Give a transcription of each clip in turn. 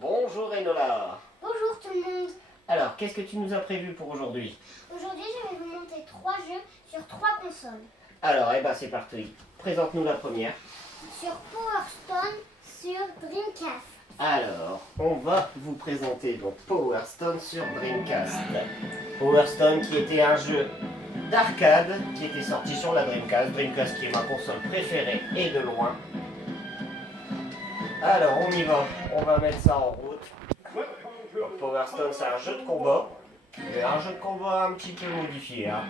Bonjour Enola. Bonjour tout le monde. Alors, qu'est-ce que tu nous as prévu pour aujourd'hui? Aujourd'hui, je vais vous montrer 3 jeux sur 3 consoles. Alors, c'est parti. Présente-nous la première. Sur Power Stone, sur Dreamcast. Alors, on va vous présenter donc Power Stone sur Dreamcast. Power Stone qui était un jeu d'arcade qui était sorti sur la Dreamcast. Dreamcast qui est ma console préférée et de loin. Alors, on y va. On va mettre ça en route. Donc, Power Stone, c'est un jeu de combat. Mais un jeu de combat un petit peu modifié. Hein.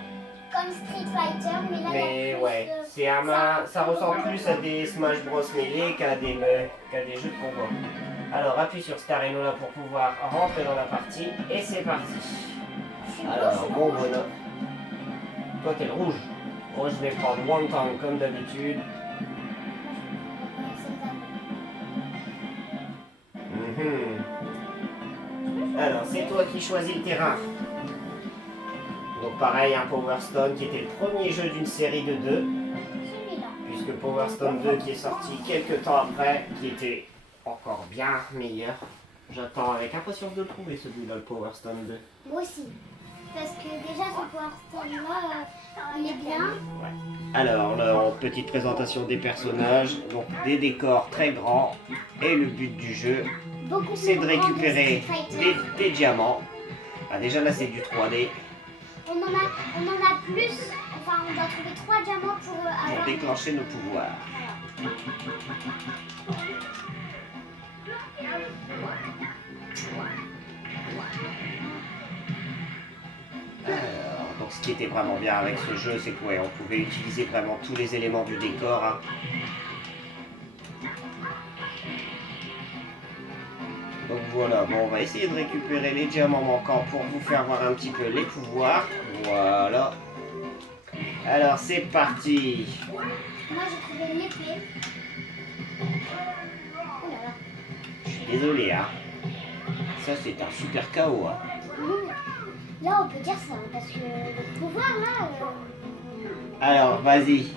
Comme Street Fighter, mais là, Mais il y a plus ouais, de- c'est ça ressemble plus à des Smash Bros Melee qu'à des jeux de combat. Alors appuie sur Star Enola pour pouvoir rentrer dans la partie et c'est parti. Je suis Alors rouge, bon bonhomme. Toi t'es le rouge. Moi je vais prendre One Time comme d'habitude. Mhm. Alors c'est toi qui choisis le terrain. Donc pareil, un Power Stone qui était le premier jeu d'une série de 2. Celui-là. Puisque Power Stone 2 qui est sorti quelques temps après, qui était encore bien meilleur. J'attends avec impatience de le trouver celui-là, le Power Stone 2. Moi aussi. Parce que déjà, ce Power Stone-là, il est bien. Alors, là, petite présentation des personnages, donc des décors très grands. Et le but du jeu, Beaucoup c'est plus de grand que récupérer Street Fighter. des diamants. Ah, déjà là, c'est du 3D On en a plus. Enfin, on doit trouver 3 diamants pour pour avoir... déclencher nos pouvoirs. Alors, donc ce qui était vraiment bien avec ce jeu, c'est qu'on pouvait utiliser vraiment tous les éléments du décor. Hein. Donc voilà, bon, on va essayer de récupérer les diamants manquants pour vous faire voir un petit peu les pouvoirs. Voilà. Alors c'est parti. Moi, j'ai trouvé l'épée. Oh là là. Je suis désolé, hein. Ça c'est un super KO. Hein. Là, on peut dire ça, hein, parce que le pouvoir, là... Alors, vas-y.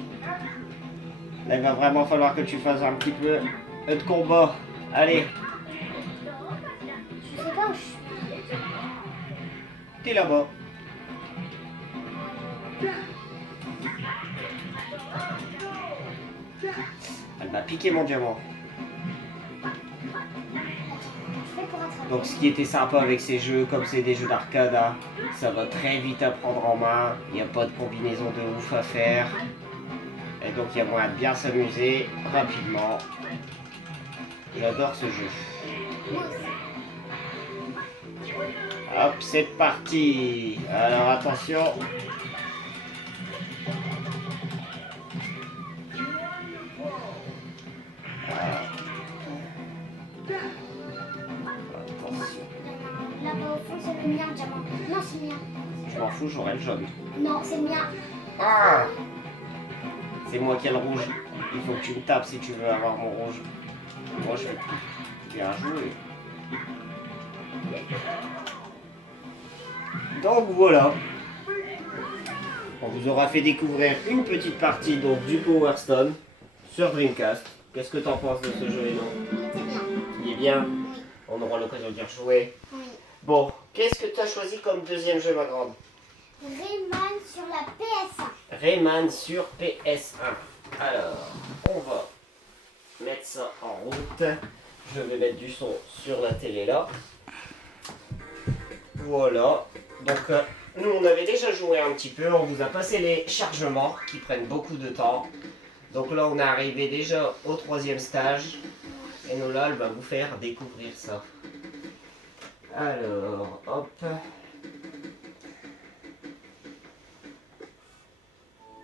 Là, il va vraiment falloir que tu fasses un petit peu de combat. Allez, je sais pas où je suis. t'es là-bas. Elle m'a piqué mon diamant. Je fais pour attraper. Donc ce qui était sympa avec ces jeux, comme c'est des jeux d'arcade, hein, ça va très vite à prendre en main. Il n'y a pas de combinaison de ouf à faire. Et donc il y a moyen de bien s'amuser rapidement. J'adore ce jeu. Moi aussi. Hop, c'est parti. Alors attention. Attention. Là-bas au fond, c'est le mien, le diamant. Non, c'est le mien. Je m'en fous, j'aurai le jaune. Non, c'est le mien. Ah, c'est moi qui ai le rouge. Il faut que tu me tapes si tu veux avoir mon rouge. Moi je vais bien jouer. Donc voilà. On vous aura fait découvrir une petite partie donc, du Power Stone sur Dreamcast. Qu'est-ce que t'en penses de ce jeu, Eno? Il était bien. Il est bien. Oui. On aura l'occasion de y rejouer. Oui. Bon, qu'est-ce que tu as choisi comme deuxième jeu, ma grande? Rayman sur la PS1. Rayman sur PS1. Alors, on va mettre ça en route. Je vais mettre du son sur la télé là. Voilà. Donc, nous, on avait déjà joué un petit peu. On vous a passé les chargements qui prennent beaucoup de temps. Donc là, on est arrivé déjà au 3e stage. Et Nola, elle va vous faire découvrir ça. Alors, hop.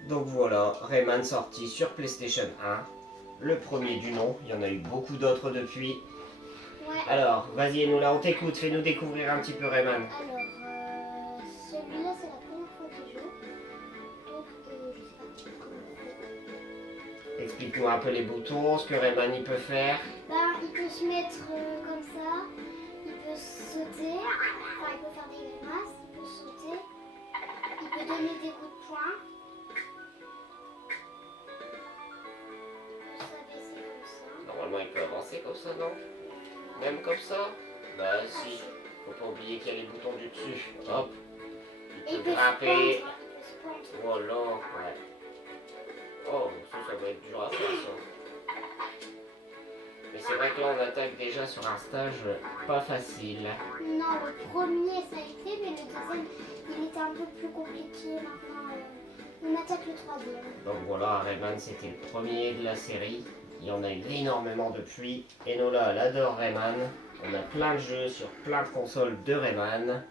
Donc voilà, Rayman sorti sur PlayStation 1. Le premier du nom, il y en a eu beaucoup d'autres depuis. Ouais. Alors, vas-y Enola, on t'écoute, fais-nous découvrir un petit peu Rayman. Alors, celui-là, c'est la première fois que je joue. Donc, je sais pas comment on fait. Explique-nous un peu les boutons, ce que Rayman il peut faire. Ben, il peut se mettre comme ça. Il peut sauter. Enfin, il peut faire des grimaces. Il peut sauter. Il peut donner des coups de poing. Il peut s'abaisser comme ça. Normalement il peut avancer comme ça, non? Ouais. Même comme ça? Bah si. Faut pas oublier qu'il y a les boutons du dessus. Hop. Et Il peut grimper. il peut se pendre. Voilà, ouais. Oh, ça va être dur à faire ça. Mais c'est vrai que là on attaque déjà sur un stage pas facile. Non, le premier ça a été, mais le deuxième il était un peu plus compliqué. Maintenant, on attaque le troisième. Donc voilà, Rayman c'était le premier de la série. Il y en a eu énormément depuis. Enola elle adore Rayman. On a plein de jeux sur plein de consoles de Rayman.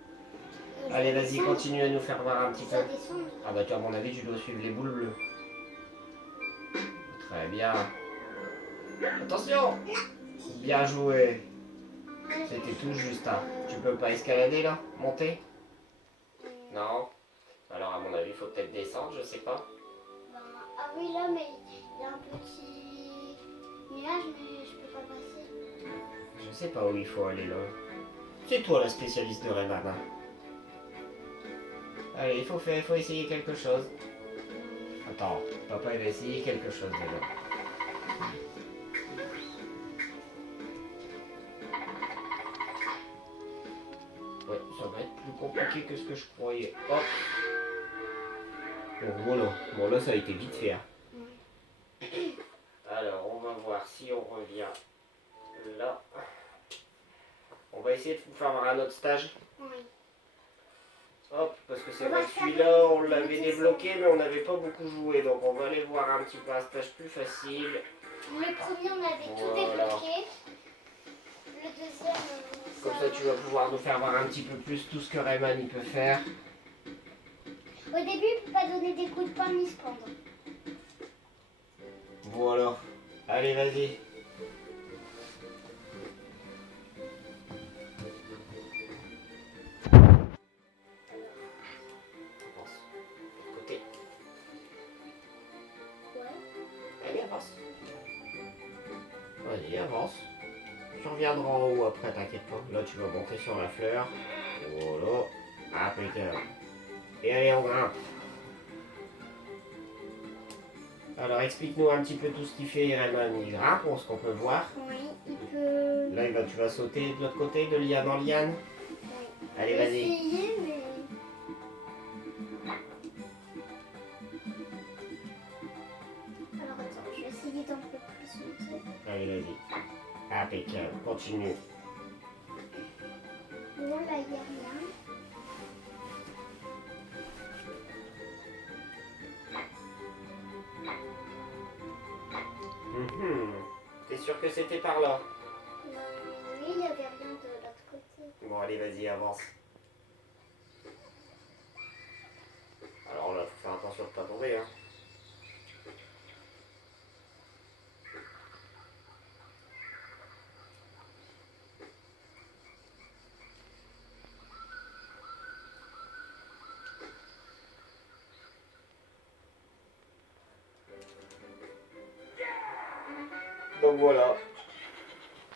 Et Allez, ça vas-y, descend. continue à nous faire voir un petit peu. Ça descend. Ah bah tu à mon avis tu dois suivre les boules bleues. Très bien. Attention! Bien joué. C'était tout juste. Hein. Tu peux pas escalader là? Monter? Non? Alors à mon avis il faut peut-être descendre, je sais pas. Ben, ah oui, là, mais il y a un petit nuage, mais je peux pas passer. Je sais pas où il faut aller là. C'est toi la spécialiste de Rayman. Hein. Allez, il faut essayer quelque chose. Attends, papa il va essayer quelque chose déjà. Ouais, ça va être plus compliqué que ce que je croyais. Hop. Donc voilà. Bon là ça a été vite fait. Hein. Alors on va voir si on revient là. On va essayer de vous faire voir un autre stage. Oui. Hop, parce que c'est On va vrai que faire celui-là on le l'avait dessin. débloqué mais on n'avait pas beaucoup joué. Donc on va aller voir un petit peu un stage plus facile. Le premier, on avait tout Voilà. débloqué. Le deuxième, Comme ça tu vas pouvoir nous faire voir un petit peu plus tout ce que Rayman il peut faire. Au début, il ne peut pas donner des coups de poing ni se prendre. Voilà. Allez vas-y. Avance. Côté. Ouais. Allez avance. Vas-y avance. Tu reviendras en haut après, t'inquiète pas. Là tu vas monter sur la fleur. Voilà. Impeccable. Et allez on grimpe. Alors explique-nous un petit peu tout ce qu'il fait Rayman. Il grimpe, ce qu'on peut voir. Oui, il peut. Là tu vas sauter de l'autre côté, de liane en liane. Oui. Allez vas-y. Essayer, mais. Alors attends, je vais essayer d'un peu plus monter. Allez vas-y. Impeccable. Continue. Bon, là, il n'y a rien. T'es sûr que c'était par là? Oui, il n'y avait rien de l'autre côté. Bon allez vas-y avance. Alors là faut faire attention de pas tomber hein. Donc voilà.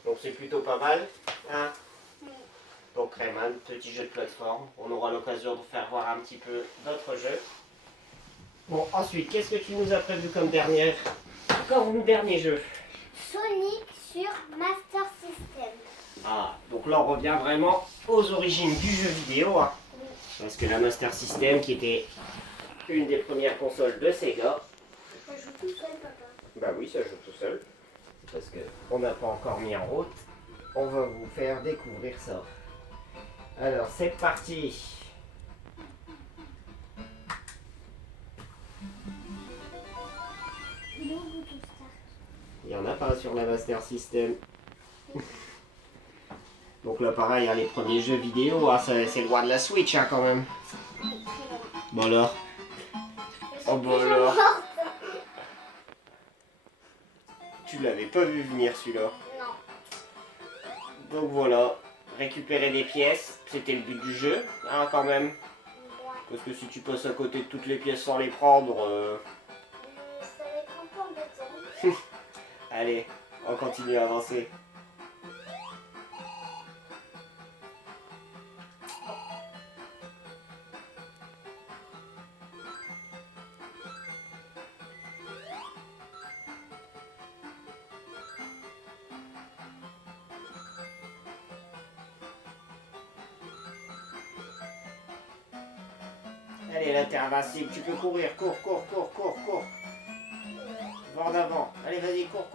Donc c'est plutôt pas mal. Hein. Donc Rayman, petit jeu de plateforme. On aura l'occasion de faire voir un petit peu d'autres jeux. Bon ensuite, qu'est-ce que tu nous as prévu comme dernier jeu? Sonic sur Master System. Ah, donc là on revient vraiment aux origines du jeu vidéo. Hein. Oui. Parce que la Master System, qui était une des premières consoles de Sega. Ça joue tout seul, papa. Bah oui, ça joue tout seul. Parce qu'on n'a pas encore mis en route. On va vous faire découvrir ça. Alors, c'est parti. Il est au bout tout ça. Il n'y en a pas sur la Master System. Donc là, pareil, hein, les premiers jeux vidéo, hein, c'est loin de la Switch hein, quand même. Oui, très loin. Bon alors. Je suis Oh bah déjà alors. morte. Tu l'avais pas vu venir celui-là. Non. Donc voilà. Récupérer des pièces, c'était le but du jeu, hein, quand même. Ouais. Parce que si tu passes à côté de toutes les pièces sans les prendre... Ça va être un peu embêtant. Allez, on continue à avancer. Allez, là, t'es invincible. Tu peux courir. Cours. Va en avant. Allez, vas-y, cours.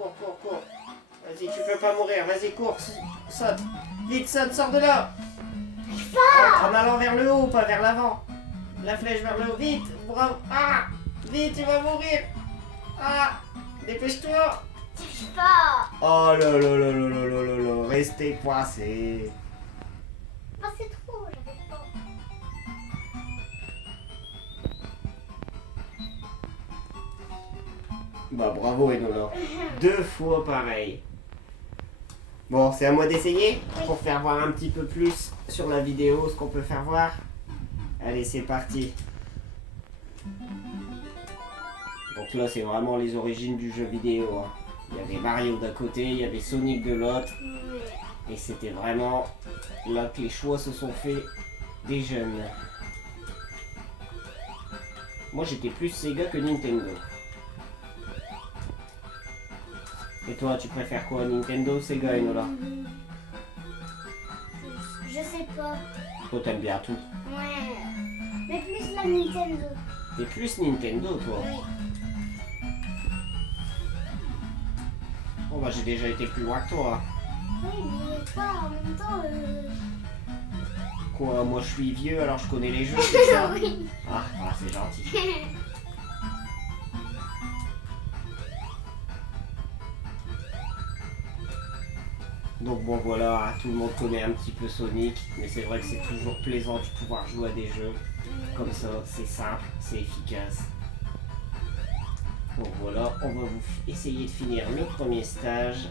Vas-y, tu peux pas mourir. Vas-y, cours. Saute. Vite, saute, sors de là. En allant vers le haut, pas vers l'avant. La flèche vers le haut. Vite. Bravo. Ah. Vite, tu vas mourir. Ah. Dépêche-toi. J'arrive pas. Oh là. Restez coincés. Ah, c'est trop, j'arrive pas. Bah bravo Enola. 2 fois pareil. Bon, c'est à moi d'essayer pour faire voir un petit peu plus sur la vidéo ce qu'on peut faire voir. Allez, c'est parti. Donc là, c'est vraiment les origines du jeu vidéo. Hein. Il y avait Mario d'un côté, il y avait Sonic de l'autre. Et c'était vraiment là que les choix se sont faits des jeunes. Moi, j'étais plus Sega que Nintendo. Et toi, tu préfères quoi, Nintendo ou Sega, Enola? Je sais pas. Toi, t'aimes bien tout. Ouais. Mais plus la Nintendo. T'es plus Nintendo, toi. Oui. Bon, bah, j'ai déjà été plus loin que toi. Oui, mais toi, en même temps, Quoi, moi, je suis vieux, alors je connais les jeux, c'est ça? oui. Ah, c'est gentil. Donc bon voilà, tout le monde connaît un petit peu Sonic, mais c'est vrai que c'est toujours plaisant de pouvoir jouer à des jeux comme ça, c'est simple, c'est efficace. Donc voilà, on va vous essayer de finir le premier stage.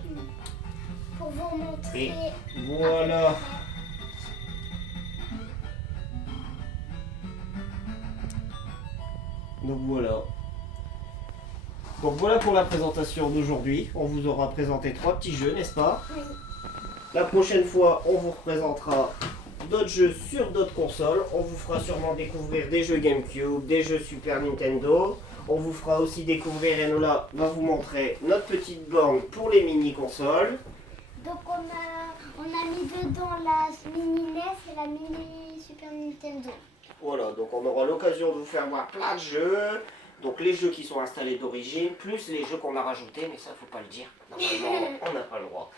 Pour vous montrer. Et voilà. Donc voilà. Donc voilà pour la présentation d'aujourd'hui. On vous aura présenté 3 petits jeux, n'est-ce pas? Oui. La prochaine fois, on vous représentera d'autres jeux sur d'autres consoles. On vous fera sûrement découvrir des jeux GameCube, des jeux Super Nintendo. On vous fera aussi découvrir, Enola va vous montrer notre petite borne pour les mini-consoles. Donc on a mis dedans la mini NES et la mini Super Nintendo. Voilà, donc on aura l'occasion de vous faire voir plein de jeux. Donc les jeux qui sont installés d'origine, plus les jeux qu'on a rajoutés, mais ça faut pas le dire. Normalement, on n'a pas le droit.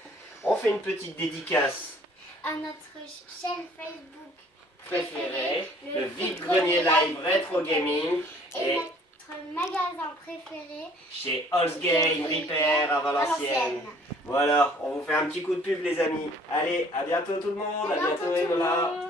On fait une petite dédicace À notre chaîne Facebook préférée, le Vide-Grenier Live Retro Gaming, et et notre magasin préféré chez Holz Game Repair à Valenciennes. Voilà, on vous fait un petit coup de pub les amis. Allez, à bientôt tout le monde, à bientôt tout le Enola. monde.